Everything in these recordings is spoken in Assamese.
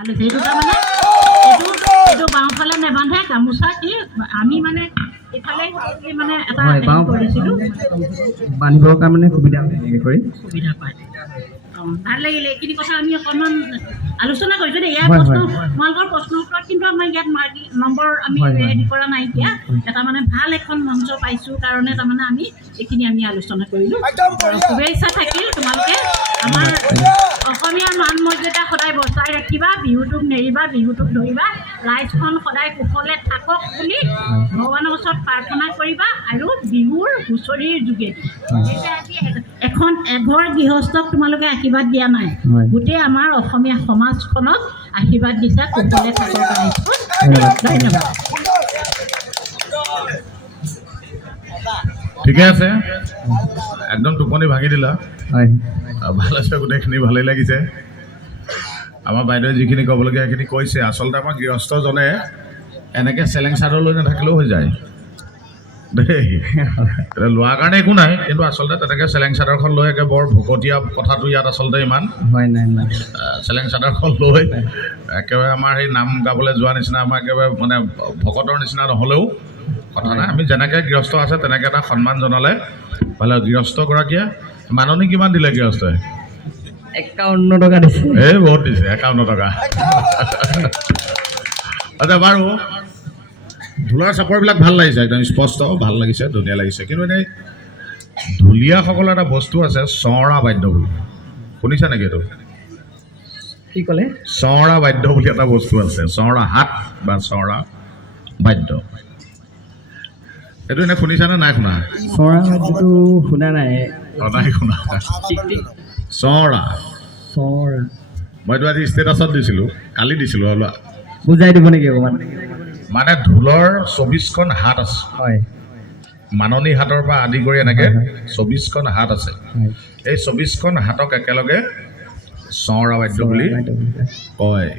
আলু সেইটো তাৰমানে এইটো বাওঁফালে নেবান্ধে গামোচা কি আমি মানে ইফালে মানে এটা কৰিছিলোঁ বান্ধিবৰ কাৰণে সুবিধা পায়। ভাল লাগিলে এইখিনি কথা আমি অকণমান আলোচনা কৰিছোঁ দেই। ইয়াৰ প্ৰশ্ন তোমালোকৰ প্ৰশ্ন উত্তৰত কিন্তু আমাৰ ইয়াত নম্বৰ আমি ৰেডি কৰা নাইকিয়া। এটা মানে ভাল এখন মঞ্চ পাইছোঁ কাৰণে তাৰমানে আমি এইখিনি আমি আলোচনা কৰিলোঁ। শুভেচ্ছা থাকিল তোমালোকে আমাৰ অসমীয়া মান মৰ্যাদা সদায় বচাই ৰাখিবা, বিহুটোক নেৰিবা, বিহুটোক ধৰিবা, ৰাইজখন সদায় কুশলে থাকক বুলি ভগৱানৰ ওচৰত প্ৰাৰ্থনা কৰিবা আৰু বিহুৰ হুঁচৰিৰ যোগেদি এখন এঘৰ গৃহস্থক তোমালোকে আশীৰ্বাদ দিয়া নাই, গোটেই আমাৰ অসমীয়া সমাজখনক আশীৰ্বাদ দিছা। কুশলে থাকক ৰাইজখন। ধন্যবাদ। ঠিকে আছে, একদম টোপনি ভাঙি দিলা। ভাল আছে, গোটেইখিনি ভালেই লাগিছে। আমাৰ বাইদেৱে যিখিনি ক'বলগীয়া সেইখিনি কৈছে। আচলতে আমাৰ গৃহস্থজনে এনেকৈ চেলেং চাদৰ লৈ নাথাকিলেও হৈ যায় দেই। লোৱাৰ কাৰণে একো নাই, কিন্তু আচলতে তেনেকৈ চেলেং চাদৰখন লৈ একে বৰ ভকতীয়া কথাটো ইয়াত আচলতে ইমান চেলেং চাদৰখন লৈ একেবাৰে আমাৰ সেই নাম গাবলৈ যোৱা নিচিনা আমাৰ একেবাৰে মানে ভকতৰ নিচিনা নহ'লেও কথা নাই। আমি যেনেকৈ গৃহস্থ আছে তেনেকৈ এটা সন্মান জনালে ভালে। গৃহস্থগৰাকীয়ে মাননি কিমান দিলে গৃহস্থই? 51 টকা দিছে। এই বহুত দিছে, 51 টকা। আচ্ছা বাৰু, ঢোলৰ চাপৰবিলাক ভাল লাগিছে, একদম স্পষ্ট ভাল লাগিছে, ধুনীয়া লাগিছে। কিন্তু এনেই ঢুলীয়াসকলৰ এটা বস্তু আছে চওৰা বাদ্য বুলি, শুনিছা নেকি? এইটো কি ক'লে? চওৰা বাদ্য বুলি এটা বস্তু আছে, চওৰা হাত বা চওৰা বাদ্য। এইটো এনেই শুনিছানে নাই শুনা? চওৰা বাদ্যটো শুনা নাই। নাই শুনা। চওৰা মই এইটো আজি ষ্টেটাছত দিছিলোঁ, কালি দিছিলোঁ। বুজাই দিব নেকি অকণমান? মানে ঢোলৰ 24খন হাত আছে। হয়, মাননি হাতৰ পৰা আদি কৰি এনেকৈ 24খন হাত আছে। এই 24খন হাতক একেলগে চওৰা বাদ্য বুলি কয়।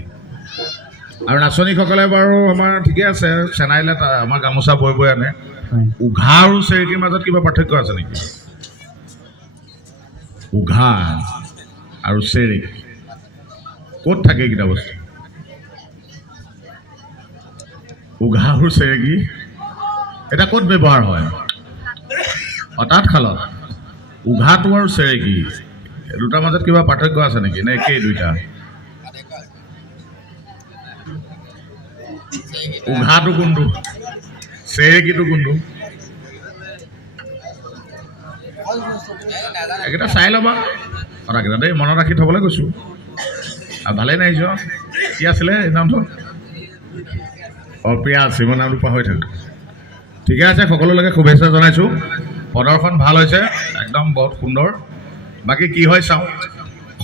আৰু নাচনীসকলে বাৰু আমাৰ ঠিকে আছে, চেনাইলে আমাৰ গামোচা বৈ বৈ আনে। উঘা আৰু চেৰেকীৰ মাজত কিবা পাৰ্থক্য আছে নেকি? উঘা আৰু চেৰেকী ক'ত থাকে এইকেইটা বস্তু? উঘা আৰু চেৰেকী এটা ক'ত ব্যৱহাৰ হয়? তাঁতশালত। উঘাটো আৰু চেৰেকী দুটাৰ মাজত কিবা পাৰ্থক্য আছে নেকি, নে একেই দুইটা? উঘাটো কোনটো, চেৰেকীটো কোনটো? এইকেইটা চাই ল'বা কথাকেইটা দেই, মনত ৰাখি থ'বলৈ কৈছোঁ। আৰু ভালেই নাই যোৱা। কি আছিলে এই নামটো? প্ৰিয়া আছে, মই নামটো পাহৰি থাকোঁ। ঠিকে আছে, সকলোলৈকে শুভেচ্ছা জনাইছোঁ। প্ৰদৰ্শন ভাল হৈছে, একদম বহুত সুন্দৰ। বাকী কি হয় চাওঁ,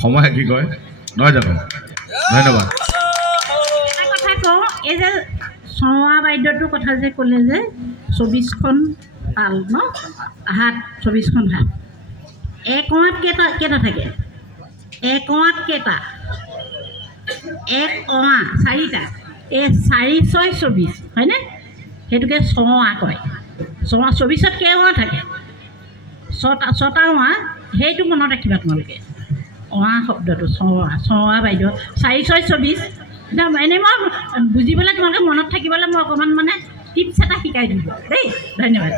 সময় কি কয়, নহয় জানো? ধন্যবাদ। এটা কথা কওঁ, এই যে চওৰা বাদ্যটোৰ কথা যে ক'লে যে 24খন তাল ন হাত, 24খন হাত, একোৱাত কেইটা থাকে? একোৱাত কেইটা? এক অঁৱা 4টা। এই 4 6 24 হয়নে? সেইটোকে চওৱা কয়। চওৱা 24ত কেইঅঁৱা থাকে? 6টা অঁৱা। সেইটো মনত ৰাখিবা তোমালোকে, অঁৱা শব্দটো চওৱা বাইদেউ 4 6 24। এনেই মই বুজিবলৈ তোমালোকে মনত থাকিবলৈ মই অকণমান মানে টিপছ এটা শিকাই দিলোঁ দেই। ধন্যবাদ।